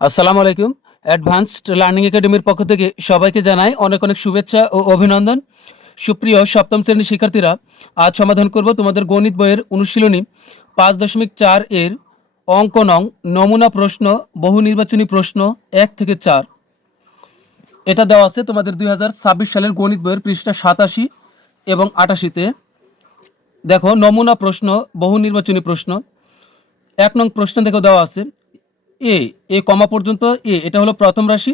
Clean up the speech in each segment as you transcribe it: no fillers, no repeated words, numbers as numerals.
আসসালামু আলাইকুম। Advanced learning একাডেমির পক্ষ থেকে সবাইকে জানাই অনেক অনেক শুভেচ্ছা ও অভিনন্দন। সুপ্রিয় সপ্তম শ্রেণীর শিক্ষার্থীরা, আজ সমাধান করব তোমাদের গণিত বইয়ের অনুশীলনী ৫.৪ এর অঙ্ক নং নমুনা প্রশ্ন বহু নির্বাচনী প্রশ্ন ১ থেকে ৪। এটা দেওয়া আছে তোমাদের ২০২৬ সালের গণিত বইয়ের পৃষ্ঠা ৮৭ এবং ৮৮-তে। দেখো, নমুনা প্রশ্ন বহু নির্বাচনী প্রশ্ন ১ নং প্রশ্ন দেখো দেওয়া আছে এ এ কমা পর্যন্ত এটা হলো প্রথম রাশি,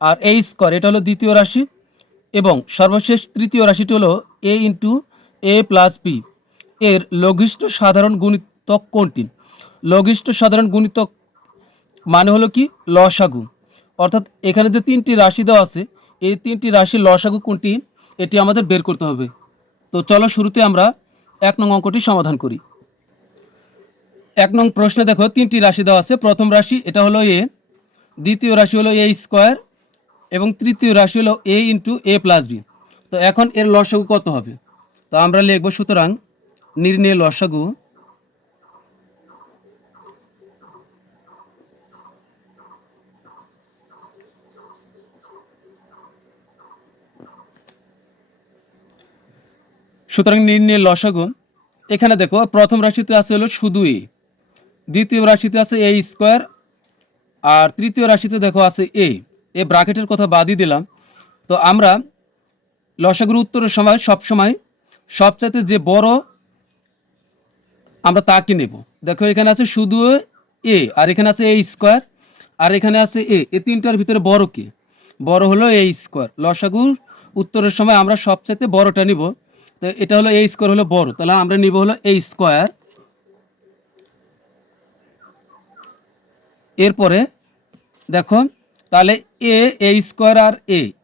আর এ স্কোয়ার এটা হলো দ্বিতীয় রাশি, এবং সর্বশেষ তৃতীয় রাশিটি হলো এ ইন্টু এ প্লাস বি। এর লঘিষ্ঠ সাধারণ গুণিতক কোনটি? লঘিষ্ঠ সাধারণ গুণিতক মানে হলো কি লসাগু, অর্থাৎ এখানে যে তিনটি রাশি দেওয়া আছে এই তিনটি রাশির লসাগু কোনটি এটি আমাদের বের করতে হবে। তো চলো শুরুতে আমরা ১ নং অঙ্কটি সমাধান করি। ১ নং প্রশ্নে দেখো তিনটি রাশি দেওয়া আছে। প্রথম রাশি এটা হলো এ, দ্বিতীয় রাশি হলো এ স্কোয়ার, এবং তৃতীয় রাশি হলো এ ইন্টু এ প্লাস বি। তো এখন এর লসাগু কত হবে? তো আমরা লিখব, সুতরাং নির্ণয় লসাগু লসাগু এখানে দেখো প্রথম রাশিতে আছে হলো শুধু এ, দ্বিতীয় রাশিতে আছে এ স্কোয়ার, আর তৃতীয় রাশিতে দেখো আছে এ ব্র্যাকেটের কথা বাদই দিলাম। তো আমরা লসাগুর উত্তরের সময় সবসময় সবচাইতে যে বড় আমরা তাকে নেব। দেখো এখানে আছে শুধু এ, আর এখানে আছে এ স্কোয়ার, আর এখানে আছে এ তিনটার ভিতরে বড় কে? বড় হলো এ স্কোয়ার। লসাগুর উত্তরের সময় আমরা সবচাইতে বড়টা নিব। তো এটা হলো এ স্কোয়ার হলো বড়, তাহলে আমরা নিব হলো এ স্কোয়ার। এরপরে দেখো, তাহলে এ স্কোয়ার আর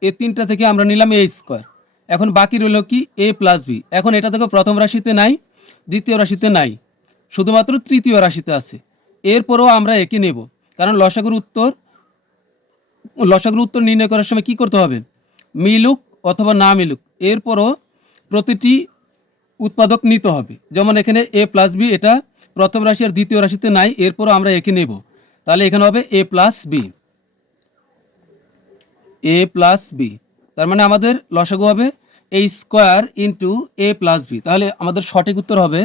এ তিনটা থেকে আমরা নিলাম এ স্কোয়ার। এখন বাকি রইল কি এ প্লাস বি। এখন এটা দেখো প্রথম রাশিতে নাই, দ্বিতীয় রাশিতে নাই, শুধুমাত্র তৃতীয় রাশিতে আছে। এরপরেও আমরা একে নেব, কারণ লসাগুর উত্তর নির্ণয় করার সময় কি করতে হবে? মিলুক অথবা না মিলুক, এরপরও প্রতিটি উৎপাদক নিতে হবে। যেমন এখানে এ প্লাস বি এটা প্রথম রাশি আর দ্বিতীয় রাশিতে নাই, এরপরও আমরা একে নেব, তাহলে এখানে হবে এ প্লাস বি। এ প্লাস বি, তার মানে আমাদের লসাগু হবে এ square into a plus B. তাহলে আমাদের সঠিক উত্তর হবে,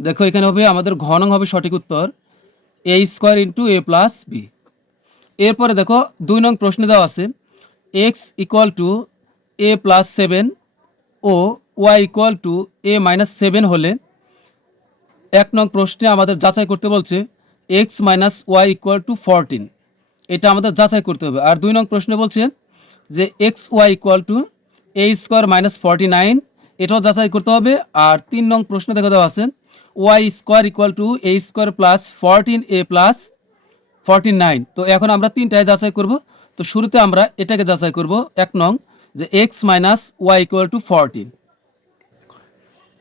দেখো এখানে হবে আমাদের ঘ নং হবে সঠিক উত্তর, a square into a plus b. এরপরে দেখো ২ নং প্রশ্নে দেওয়া আছে x equal to a plus 7 ও y equal to a minus 7 হলে ১ নং প্রশ্নে আমাদের যাচাই করতে বলছে x minus y equal to 14, এটা আমাদের যাচাই করতে হবে। আর ২ নং প্রশ্নে বলছে যে x y equal to a square minus 49, এটাও যাচাই করতে হবে। আর ৩ নং প্রশ্নে দেখা দেওয়া আছে y square equal to a square plus 14 a plus 49। তো এখন আমরা তিনটায় যাচাই করব। তো শুরুতে আমরা এটাকে যাচাই করব ১ নং, যে x minus y equal to 14।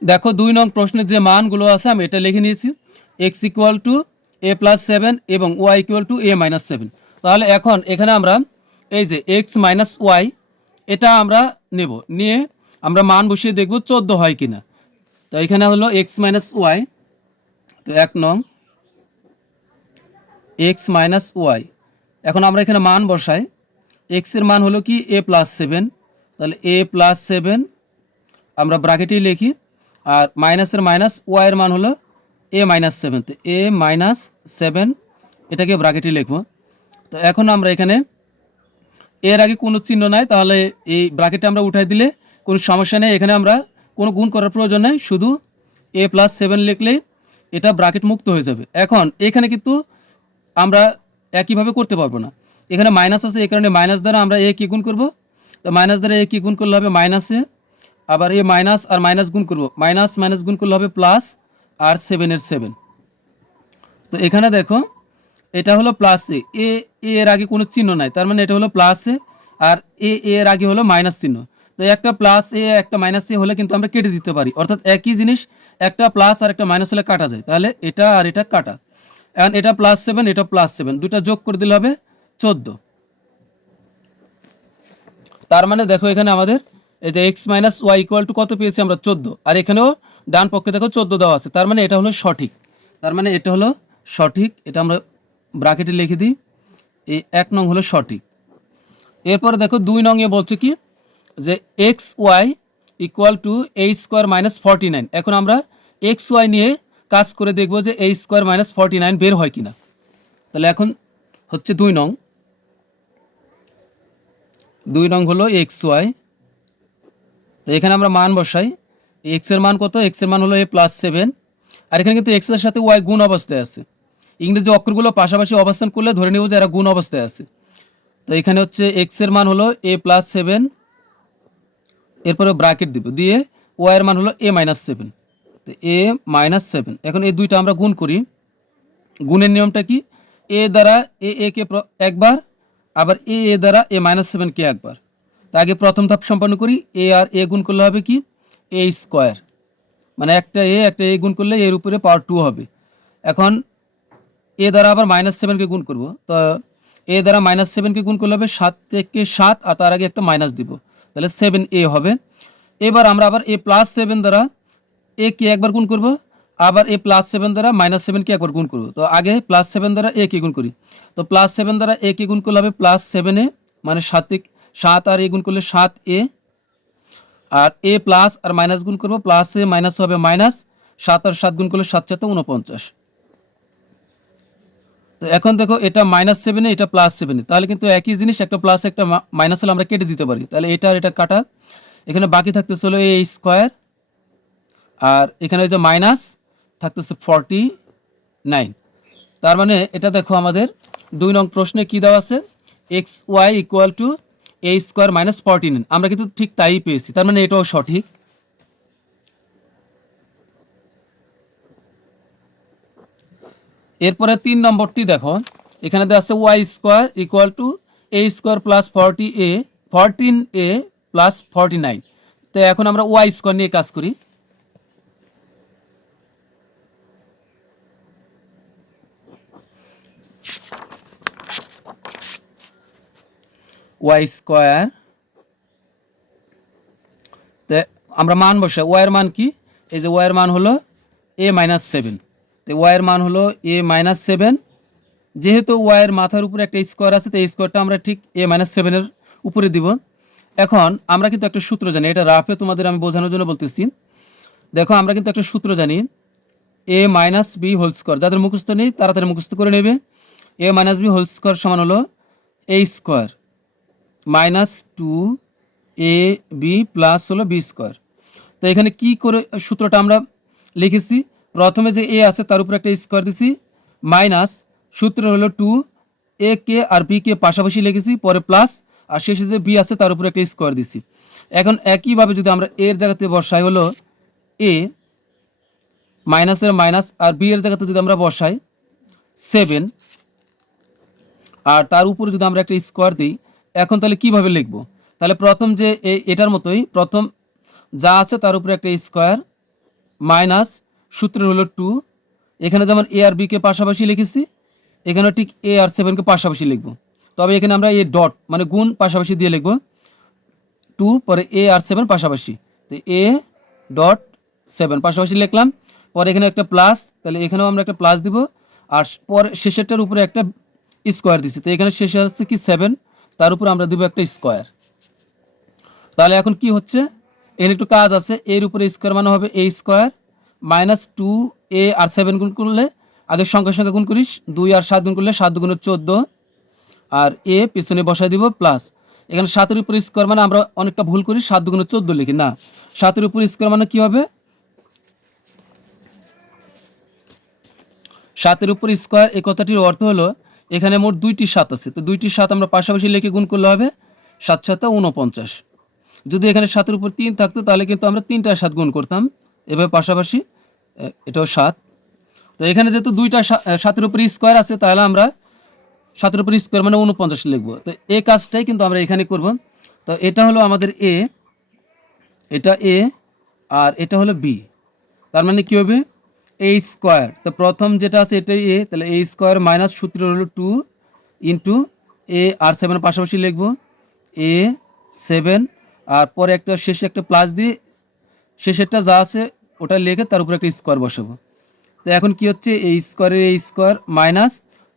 দেখো ২ নং প্রশ্নের যে মানগুলো আছে আমি এটা লিখে নিয়েছি, x equal to a plus 7 এবং y equal to a minus 7। তাহলে এখন এখানে আমরা এই যে এক্স মাইনাস ওয়াই এটা আমরা নেব, নিয়ে আমরা মান বসিয়ে দেখব 14 হয় কিনা। তো এখানে হলো এক্স মাইনাস ওয়াই, তো ১ নং এক্স মাইনাস ওয়াই। এখন আমরা এখানে মান বসাই, এক্সের মান হলো কি এ প্লাস 7, তাহলে এ প্লাস 7 আমরা ব্র্যাকেটেই লিখি, আর মাইনাসের মাইনাস ওয়াইয়ের মান হলো এ মাইনাস 7, তো এ মাইনাস 7 এটাকে ব্র্যাকেটে লিখব। তো এখন আমরা এখানে এর আগে কোনো চিহ্ন নাই, তাহলে এই ব্র্যাকেটে আমরা উঠাই দিলে কোনো সমস্যা নেই। এখানে আমরা কোনো গুণ করার প্রয়োজন নেই, শুধু এ প্লাস 7 লিখলেই এটা ব্র্যাকেট মুক্ত হয়ে যাবে। এখন এখানে কিন্তু আমরা একইভাবে করতে পারবো না, এখানে মাইনাস আছে, এই কারণে মাইনাস দ্বারা আমরা এ কি গুণ করব? তো মাইনাস দ্বারা এ কি গুণ করলে হবে মাইনাসে, আবার এ মাইনাস আর মাইনাস গুণ করব, মাইনাস মাইনাস গুণ করলে হবে প্লাস, আর 7-এর 7। তো এখানে দেখো এটা হলো প্লাস এ, এর আগে কোনো চিহ্ন নাই, তার মানে এটা হলো প্লাস এ, আর এর আগে হলো মাইনাস চিহ্ন। তো একটা প্লাস এ একটা মাইনাস এ হলে কিন্তু আমরা কেটে দিতে পারি, অর্থাৎ একই জিনিস একটা প্লাস আর একটা মাইনাস হলে কাটা যায়, তাহলে এটা আর এটা কাটা। এখন এটা প্লাস 7 এটা প্লাস 7, দুটা যোগ করে দিলে হবে 14। তার মানে দেখো এখানে আমাদের এই যে x minus y equal to কত পেয়েছি আমরা 14, আর এখানেও ডান পক্ষে দেখো 14 দেওয়া আছে, তার মানে এটা হলো সঠিক। তার মানে এটা হলো সঠিক, এটা আমরা ব্র্যাকেটে লিখে দিই এই 1 নং হলো সঠিক। এরপরে দেখো 2 নং এ বলছে কি যে x y equal to a square minus 49। এখন আমরা এক্স ওয়াই নিয়ে কাজ করে দেখব যে এ স্কোয়ার মাইনাস 49 বের হয় কিনা। তাহলে এখন হচ্ছে 2 নং, 2 নং হলো এক্স ওয়াই। তো এখানে আমরা মান বসাই। এক্স এর মান কত? এক্স এর মান হলো এ প্লাস 7। আর এখানে কিন্তু এক্স এর সাথে ওয়াই গুণ অবস্থায় আছে। ইংরেজি অক্ষরগুলো পাশাপাশি অবস্থান করলে ধরে নেব যে এরা গুণ অবস্থায় আছে। তো এখানে হচ্ছে এক্স এর মান হলো এ প্লাস 7, এরপরে ব্র্যাকেট দিব, দিয়ে ওয়াই এর মান হলো এ মাইনাস 7। তো এ মাইনাস 7, এখন এই দুইটা আমরা গুণ করি। গুণের নিয়মটা কি? এ দ্বারা এ কে একবার, আবার এ দ্বারা এ মাইনাস 7 কে একবার। তা আগে প্রথম ধাপ সম্পন্ন করি। এ আর এ গুণ করলে হবে কি? এ স্কোয়ার, মানে একটা এ গুণ করলে এর উপরে পাওয়ার 2 হবে। এখন এ দ্বারা আবার মাইনাস 7কে গুণ করব। তো এ দ্বারা মাইনাস 7কে গুণ করলে হবে 7 থেকে 7, আর তার আগে একটা মাইনাস দিব, তাহলে 7a হবে। এবার আমরা আবার এ প্লাস 7 দ্বারা এ কে একবার গুণ করব, আবার এ প্লাস 7 দ্বারা মাইনাস 7কে একবার গুণ করব। তো আগে প্লাস 7 দ্বারা এ কে গুণ করি। তো প্লাস 7 দ্বারা এ কে গুণ করলে হবে প্লাস 7a, মানে 7 আর এ গুণ করলে 7a, আর এ প্লাস আর মাইনাস গুণ করব, প্লাস এ মাইনাস হবে মাইনাস, 7 আর 7 গুণ করলে 7 7 49। তো এখন দেখো এটা মাইনাস 7এ, এটা প্লাস 7এ, তাহলে কিন্তু একই জিনিস, একটা প্লাস একটা মাইনাস হলে আমরা কেটে দিতে পারি। তাহলে এটা আর এটা কাটা, এখানে বাকি থাকতেছে হলো এ স্কোয়ার, আর এখানে যে মাইনাস থাকতেছে 49। তার মানে এটা দেখো আমাদের 2 নং প্রশ্নে কি দেওয়া আছে? X y equal to a square minus 49। আমরা কিন্তু ঠিক তাই পেয়েছি, তার মানে এটাও সঠিক। এরপরে 3 নম্বরটি দেখো, এখানে দেওয়া আছে y square equal to a square plus 14a plus 49। তো এখন আমরা ওয়াই স্কোয়ার নিয়ে কাজ করি। ওয়াই স্কোয়ার, তো আমরা মান বসাই। ওয়াইয়ের মান কি? এই যে ওয়াইয়ের মান হলো এ মাইনাস 7। তো ওয়াইয়ের মান হলো এ মাইনাস 7। যেহেতু ওয়াইয়ের মাথার উপরে একটা স্কোয়ার আছে, তো এই স্কোয়ারটা আমরা ঠিক এ মাইনাস 7-এর উপরে দিব। এখন আমরা কিন্তু একটা সূত্র জানি, এটা রাফে তোমাদের আমি বোঝানোর জন্য বলতেছি। দেখো আমরা কিন্তু একটা সূত্র জানি, এ মাইনাস বি হোল স্কোয়ার। যাদের মুখস্থ নেই তাড়াতাড়ি মুখস্থ করে নেবে। এ মাইনাস বি হোল স্কোয়ার সমান হলো এ স্কোয়ার মাইনাস 2ab প্লাস হলো বি স্কোয়ার। তো এখানে কি করে সূত্রটা আমরা লিখেছি? প্রথমে যে এ আছে তার উপর একটা স্কোয়ার দিছি, মাইনাস সূত্র হলো 2a কে আর বি কে পাশাপাশি লিখেছি, পরে প্লাস, আর শেষে যে বি আছে তার উপর একটা স্কোয়ার দিছি। এখন একইভাবে যদি আমরা এর জায়গাতে বসাই হলো এ মাইনাসের মাইনাস, আর বি এর জায়গাতে যদি আমরা বসাই 7, আর তার উপরে যদি আমরা একটা স্কোয়ার দিই, এখন তাহলে কিভাবে লিখব? তাহলে প্রথম যে এটার মতোই, প্রথম যা আছে তার উপরে একটা স্কোয়ার, মাইনাস সূত্র হলো 2, এখানে যেমন এ আর বিকে পাশাপাশি লিখেছি, এখানে ঠিক এ আর 7কে পাশাপাশি লিখব। তবে এখানে আমরা এ ডট মানে গুণ পাশাপাশি দিয়ে লিখব, 2 পরে এ আর 7 পাশাপাশি, তো এ ডট 7 পাশাপাশি লিখলাম। পরে এখানে একটা প্লাস, তাহলে এখানেও আমরা একটা প্লাস দিব, আর পরে শেষেরটার উপরে একটা স্কোয়ার দিছি, তো এখানে শেষে হচ্ছে কি 7, তার উপর আমরা দিব একটা স্কোয়ার। তাহলে এখন কি হচ্ছে? এখানে একটু কাজ আছে, এর উপরে স্কোয়ার মানে হবে এ স্কোয়ার মাইনাস 2a আর 7 গুণ করলে, আগের সংখ্যার সঙ্গে গুণ করিস, 2 আর 7 গুণ করলে 7 দুগুণে 14, আর এ পিছনে বসায় দিব প্লাস। এখানে 7-এর উপর স্কোয়ার মানে আমরা অনেকটা ভুল করি, 7 দুগুণে 14 লিখি না, 7-এর উপর স্কোয়ার মানে কি হবে? 7-এর উপর স্কোয়ার, এই কথাটির অর্থ হলো এখানে মোট 2টি 7 আছে, তো 2টি 7 আমরা পাশাপাশি লিখে গুণ করলে হবে 7 7 49। যদি এখানে 7-এর উপর 3 থাকতো তাহলে কিন্তু আমরা 3টার 7 গুণ করতাম এভাবে পাশাপাশি, এটাও 7। তো এখানে যেহেতু 2টা 7-এর উপর স্কোয়ার আছে, তাহলে আমরা 7-এর উপর স্কোয়ার মানে 49 লিখবো। তো এই কাজটাই কিন্তু আমরা এখানে করব। তো এটা হলো আমাদের এ, এটা এ, আর এটা হলো বি। তার মানে কী হবে? এ স্কোয়ার, তো প্রথম যেটা আছে এটাই এ, তাহলে এ স্কোয়ার মাইনাস সূত্র হলো 2 ইন্টু এ আর 7 পাশাপাশি লিখব, এ 7, আর পরে একটা শেষে একটা প্লাস দিয়ে শেষেরটা যা আছে ওটা লিখে তার উপরে একটা স্কোয়ার বসাবো। তো এখন কি হচ্ছে? এই স্কোয়ারের এই স্কোয়ার মাইনাস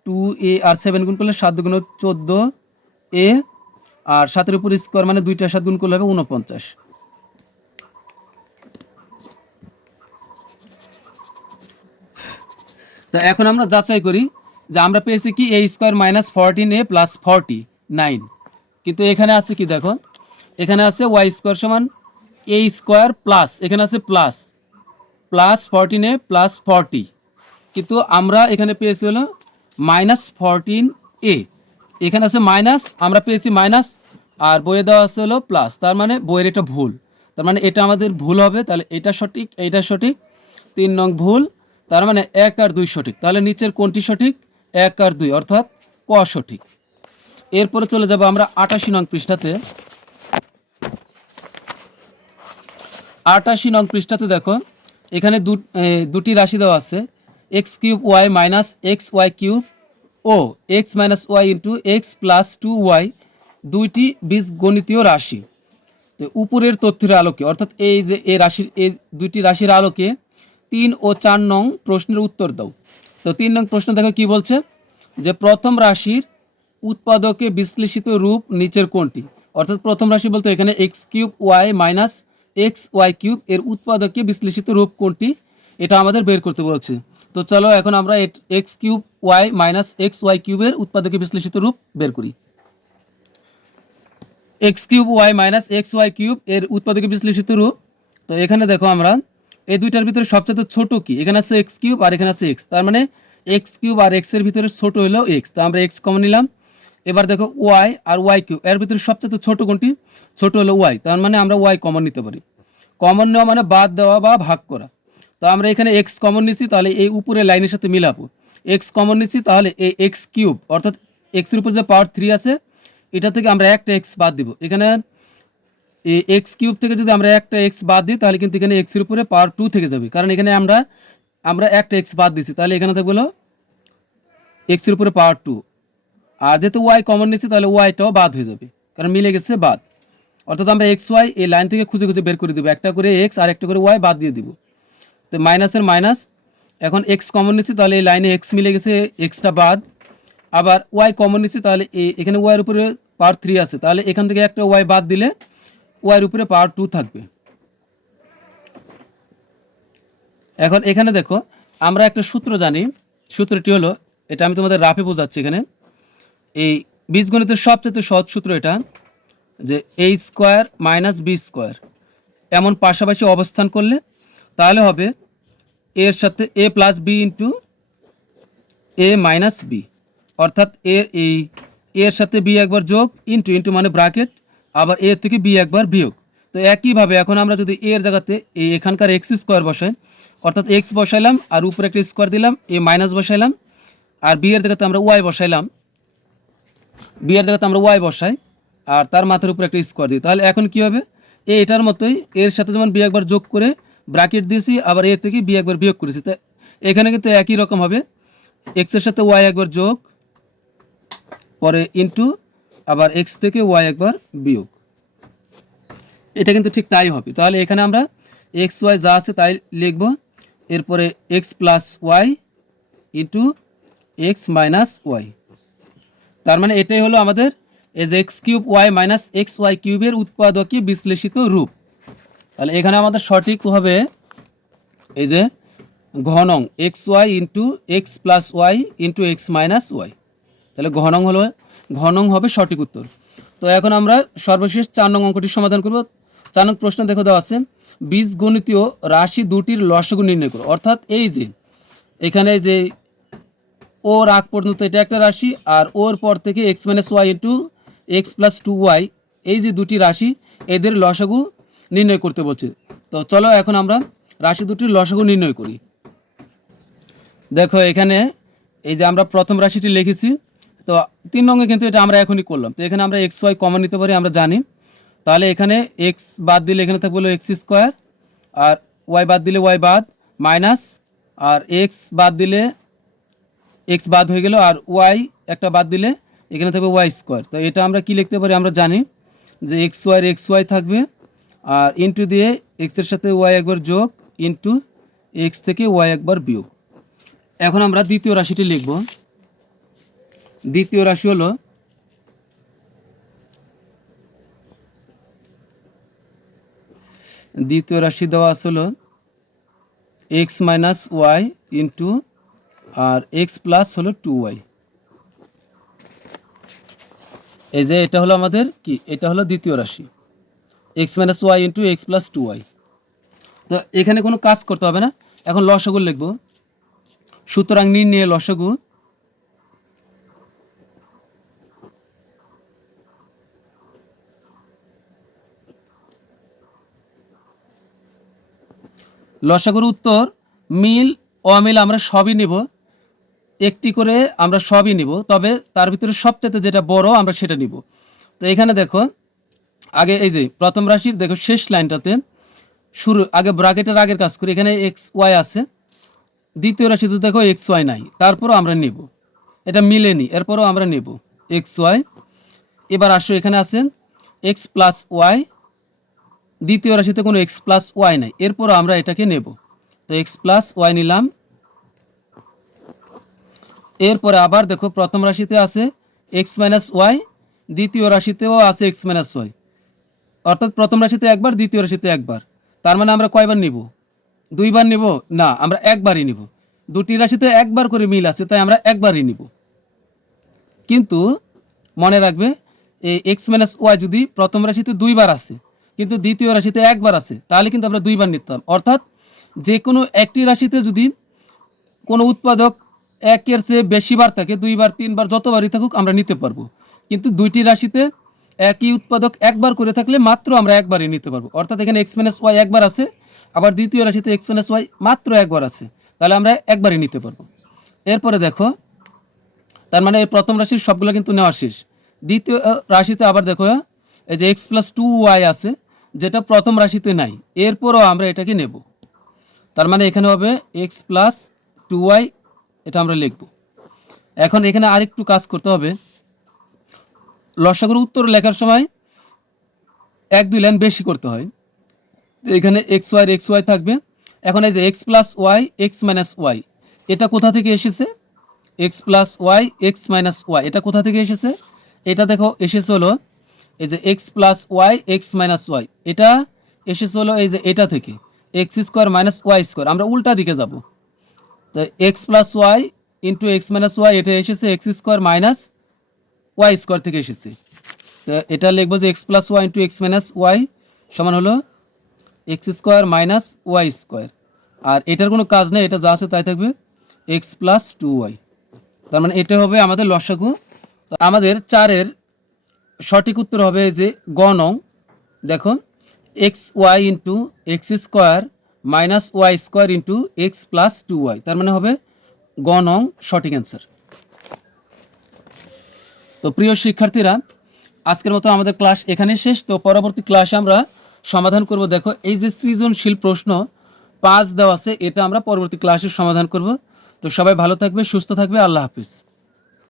2a আর 7 গুণ করলে 7 গুণ 14a আর 7-এর উপর স্কোয়ার মানে 2টা 7 গুণ করলে হবে 49। তো এখন আমরা যাচাই করি যে আমরা পেয়েছি কি a square minus 14a plus 49, কিন্তু এখানে আছে কি দেখো, এখানে আছে y স্কোয়ার সমান a স্কোয়ার প্লাস এখানে আছে প্লাস 14a প্লাস 40, কিন্তু আমরা এখানে পেয়েছি হলো মাইনাস 14a, এখানে আছে মাইনাস, আমরা পেয়েছি মাইনাস আর বইয়ে দেওয়া আছে হলো প্লাস, তার মানে বইয়ের এটা ভুল, তার মানে এটা আমাদের ভুল হবে। তাহলে এটা সঠিক, এইটা সঠিক, 3 নং ভুল, তার মানে 1 আর 2 সঠিক। তাহলে নিচের কোনটি সঠিক? 1 আর 2, অর্থাৎ ক সঠিক। এরপরে চলে যাব আমরা 88 নং পৃষ্ঠাতে। 88 নং পৃষ্ঠাতে দেখো, এখানে দুটি রাশি দেওয়া আছে, x cube y minus x y cube ও x minus y into x plus 2y, দুইটি বীজগণিতীয় রাশি। তো উপরের তথ্যের আলোকে, অর্থাৎ এই যে এই দুইটি রাশির আলোকে 3 ও 4 নং প্রশ্নের উত্তর দাও। তো 3 নং প্রশ্ন দেখো কি বলছে, যে প্রথম রাশির উৎপাদকে বিশ্লেষিত রূপ নিচের কোনটি? অর্থাৎ প্রথম রাশি বলতে এখানে x cube y minus x y cube এর উৎপাদকে বিশ্লেষিত রূপ কোনটি, এটা আমাদের বের করতে বলছে। তো চলো এখন আমরা x cube y minus x y কিউবের উৎপাদকে বিশ্লেষিত রূপ বের করি। X cube y minus x y cube এর উৎপাদকে বিশ্লেষিত রূপ। তো এখানে দেখো আমরা এই দুইটার ভিতরে সবচেয়ে ছোট কি, এখানে আছে এক্স কিউব আর এখানে আছে এক্স, তার মানে এক্স কিউব আর এক্সের ভিতরে ছোট হলো এক্স, তো আমরা এক্স কমন নিলাম। এবার দেখো ওয়াই আর ওয়াই কিউব এর ভিতরে সবচেয়ে ছোট কোনটি, ছোট হলো ওয়াই, তার মানে আমরা ওয়াই কমন নিতে পারি। কমন নেওয়া মানে বাদ দেওয়া বা ভাগ করা। তো আমরা এখানে এক্স কমন নিছি, তাহলে এই উপরে লাইনের সাথে মিলাবো। এক্স কমন নিছি, তাহলে এই এক্স কিউব অর্থাৎ এক্সের উপর যে পাওয়ার 3 আছে এটা থেকে আমরা একটা এক্স বাদ দিব। এখানে এই এক্স কিউব থেকে যদি আমরা একটা এক্স বাদ দিই তাহলে কিন্তু এখানে এক্সের উপরে পাওয়ার 2 থেকে যাবে, কারণ এখানে আমরা একটা এক্স বাদ দিছি, তাহলে এখানে থাকবে হলো এক্সের উপরে পাওয়ার 2। আর যেহেতু ওয়াই কমন নিচ্ছি তাহলে ওয়াইটাও বাদ হয়ে যাবে, কারণ মিলে গেছে বাদ। অর্থাৎ আমরা এক্স ওয়াই এই লাইন থেকে খুঁজে খুঁজে বের করে দেবো, একটা করে এক্স আর একটা করে ওয়াই বাদ দিয়ে দিব। তো মাইনাসের মাইনাস, এখন এক্স কমন নিচ্ছি তাহলে এই লাইনে এক্স মিলে গেছে, এক্সটা বাদ। আবার ওয়াই কমন নিচ্ছি, তাহলে এখানে ওয়াইয়ের উপরে পাওয়ার 3 আছে, তাহলে এখান থেকে একটা ওয়াই বাদ দিলে ওয়াইয়ের উপরে পাওয়ার 2 থাকবে। এখন এখানে দেখো আমরা একটা সূত্র জানি, সূত্রটি হলো, এটা আমি তোমাদের রাফে বোঝাচ্ছি। এখানে এই বীজগণিতের সবচেয়ে সহজ সূত্র এটা, যে এ স্কোয়ার মাইনাস বি স্কোয়ার এমন পাশাপাশি অবস্থান করলে তাহলে হবে এর সাথে এ প্লাস বি ইন্টু এ মাইনাস বি, অর্থাৎ এর সাথে বি একবার যোগ ইন্টু ইন্টু মানে ব্র্যাকেট, আবার এ থেকে বি একবার বিয়োগ। তো একইভাবে এখন আমরা যদি এর জায়গাতে এখানকার এক্স স্কোয়ার বসাই, অর্থাৎ এক্স বসাইলাম আর উপরে একটা স্কোয়ার দিলাম, এ মাইনাস বসাইলাম, আর বি এর জায়গাতে আমরা ওয়াই বসাইলাম, বি এর জায়গাতে আমরা ওয়াই বসাই আর তার মাথার উপরে একটা স্কোয়ার দিই, তাহলে এখন কি হবে, এটার মতোই এর সাথে যেমন বি একবার যোগ করে ব্র্যাকেট দিয়েছি, আবার এ থেকে বি একবার বিয়োগ করেছি, তাই এখানে কিন্তু একই রকম হবে, এক্সের সাথে ওয়াই একবার যোগ, পরে ইন্টু আবার এক্স থেকে ওয়াই একবার বিয়োগ, এটা কিন্তু ঠিক তাই হবে। তাহলে এখানে আমরা এক্স ওয়াই যা আছে তাই লিখব, এরপরে x plus y into x minus y, তার মানে এটাই হলো আমাদের এজ x cube y minus x y কিউবের উৎপাদকে বিশ্লেষিত রূপ। তাহলে এখানে আমাদের সঠিক হবে এই যে ঘনং x y into x plus y into x minus y, তাহলে ঘনং হবে সঠিক উত্তর। তো এখন আমরা সর্বশেষ 4 নং অঙ্কটির সমাধান করব। 4 নং প্রশ্ন দেখো দেওয়া আছে, বীজগণিতীয় রাশি দুটির লসাগু নির্ণয় করো। অর্থাৎ এই যে এখানে যে ওর আগ পর্যন্ত এটা একটা রাশি, আর ওর পর থেকে x minus y into x plus 2y, এই যে দুটি রাশি এদের লসাগু নির্ণয় করতে বলছে। তো চলো এখন আমরা রাশি দুটির লসাগু নির্ণয় করি। দেখো এখানে এই যে আমরা প্রথম রাশিটি লিখেছি, তো 3 নঙ্গে কিন্তু এটা আমরা এখনই করলাম। তো এখানে আমরা এক্স ওয়াই কমন নিতে পারি, আমরা জানি। তাহলে এখানে এক্স বাদ দিলে এখানে থাকবে হলো এক্স স্কোয়ার, আর ওয়াই বাদ দিলে ওয়াই বাদ, মাইনাস আর এক্স বাদ দিলে এক্স বাদ হয়ে গেল, আর ওয়াই একটা বাদ দিলে এখানে থাকবে ওয়াই স্কোয়ার। তো এটা আমরা কি লিখতে পারি, আমরা জানি যে এক্স ওয়াই থাকবে, আর ইন্টু দিয়ে এক্সের সাথে ওয়াই একবার যোগ ইন্টু এক্স থেকে ওয়াই একবার বিয়োগ। এখন আমরা দ্বিতীয় রাশিটি লিখব। দ্বিতীয় রাশি হলো দেওয়া আসলো এক্স মাইনাস ওয়াই ইন্টু আর এক্স প্লাস হলো 2y। এই যে এটা হলো আমাদের কি, এটা হলো দ্বিতীয় রাশি x minus y into x plus 2y। তো এখানে কোনো কাজ করতে হবে না, এখন লসাগু লিখব। সুতরাং নির্ণয়ে লসাগু লসাগুর উত্তর মিল অমিল আমরা সবই নিব, একটি করে আমরা সবই নিব, তবে তার ভিতরে সবচেয়ে যেটা বড় আমরা সেটা নিব। তো এখানে দেখো আগে এই যে প্রথম রাশির দেখো শেষ লাইনটাতে শুরু আগে ব্র্যাকেটের আগের কাজ করি, এখানে এক্স ওয়াই আছে, দ্বিতীয় রাশিতে দেখো এক্স ওয়াই নাই, তারপরও আমরা নেব, এটা মিলেনি, এরপরও আমরা নেব এক্স ওয়াই। এবার আসো এখানে আছে এক্স প্লাস ওয়াই, দ্বিতীয় রাশিতে কোনো এক্স প্লাস ওয়াই নাই, এরপরও আমরা এটাকে নেব। তো এক্স প্লাস ওয়াই নিলাম। এরপরে আবার দেখো প্রথম রাশিতে আছে এক্স মাইনাস ওয়াই, দ্বিতীয় রাশিতেও আছে এক্স মাইনাস ওয়াই, অর্থাৎ প্রথম রাশিতে একবার, দ্বিতীয় রাশিতে একবার। তার মানে আমরা কয়বার নিব? দুইবার নিব না, আমরা একবারই নিব। দুটি রাশিতে একবার করে মিল আছে, তাই আমরা একবারই নিব। কিন্তু মনে রাখবে এই এক্স মাইনাস ওয়াই যদি প্রথম রাশিতে দুইবার আছে কিন্তু দ্বিতীয় রাশিতে একবার আছে, তাহলে কিন্তু আমরা দুইবার নিতাম। অর্থাৎ যে কোনো একটি রাশিতে যদি কোনো উৎপাদক একের চেয়ে বেশিবার থাকে, দুইবার তিনবার যতবারই থাকুক আমরা নিতে পারবো। কিন্তু দুইটি রাশিতে একই উৎপাদক একবার করে থাকলে মাত্র আমরা একবারই নিতে পারবো। অর্থাৎ এখানে এক্স মাইনাস ওয়াই একবার আছে, আবার দ্বিতীয় রাশিতে এক্স মাইনাস ওয়াই মাত্র একবার আছে, তাহলে আমরা একবারই নিতে পারবো। এরপরে দেখো তার মানে এই প্রথম রাশির সবগুলো কিন্তু নেওয়া শেষ। দ্বিতীয় রাশিতে আবার দেখো এই যে এক্স প্লাস 2y আছে, যেটা প্রথম রাশিতে নাই, এরপরও আমরা এটাকে নেব। তার মানে এখানে হবে এক্স প্লাস 2y, এটা আমরা লিখব। এখন এখানে আরেকটু কাজ করতে হবে, লসাগুর উত্তর লেখার সময় এক দুই লাইন বেশি করতে হয়। এখানে এক্স ওয়াই থাকবে। এখন এই যে x plus y x minus y, এটা কোথা থেকে এসেছে? X plus y x minus y, এটা কোথা থেকে এসেছে? এটা দেখো এসেছে হলো এই যে x plus y x minus y, এটা এসেছে হলো এই যে এটা থেকে x square minus y square, আমরা উল্টা দিকে যাব। তো x plus y into x minus y, এটা এসেছে x square minus y square থেকে এসেছে। তো এটা লিখবো যে x plus y into x minus y সমান হলো x square minus y square. আর এটার কোনো কাজ নেই, এটা যা আছে তাই থাকবে এক্স প্লাস 2y। তার মানে এটা হবে আমাদের লসাগু। আমাদের 4-এর সঠিক উত্তর হবে যে গ নং। দেখো x y into x square minus y square into x plus 2y, তার মানে হবে গ নং সঠিক অ্যান্সার। তো প্রিয় শিক্ষার্থীরা, আজকের মতো আমাদের ক্লাস এখানে শেষ। তো পরবর্তী ক্লাসে আমরা সমাধান করব। দেখো এই যে সৃজনশীল প্রশ্ন 5 দেওয়া আছে, এটা আমরা পরবর্তী ক্লাসে সমাধান করব। তো সবাই ভালো থাকবে, সুস্থ থাকবে, আল্লাহ হাফিজ।